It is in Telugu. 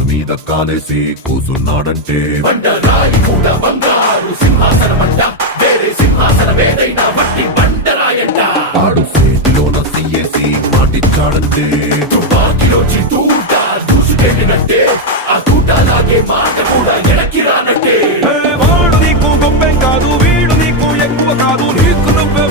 కాలు మీద కాలేసి కూసున్నాడంటే బండరాయి కూడా బంగారు సింహాసనమంట, వేరే సింహాసనమేదైనా మట్టి బండరాయంట. ఆడు చేతిలోన సీఏసి మాటిచ్చాడంటే తుపాకిలోచి తూట దూసుకెళ్ళినట్టే, ఆ తూటలాగే మాట కూడా వెనక్కి రానట్టే. వాడు నీకు గొప్పేం కాదు, వీడు నీకు ఎక్కువ కాదు, నీకు నువ్వే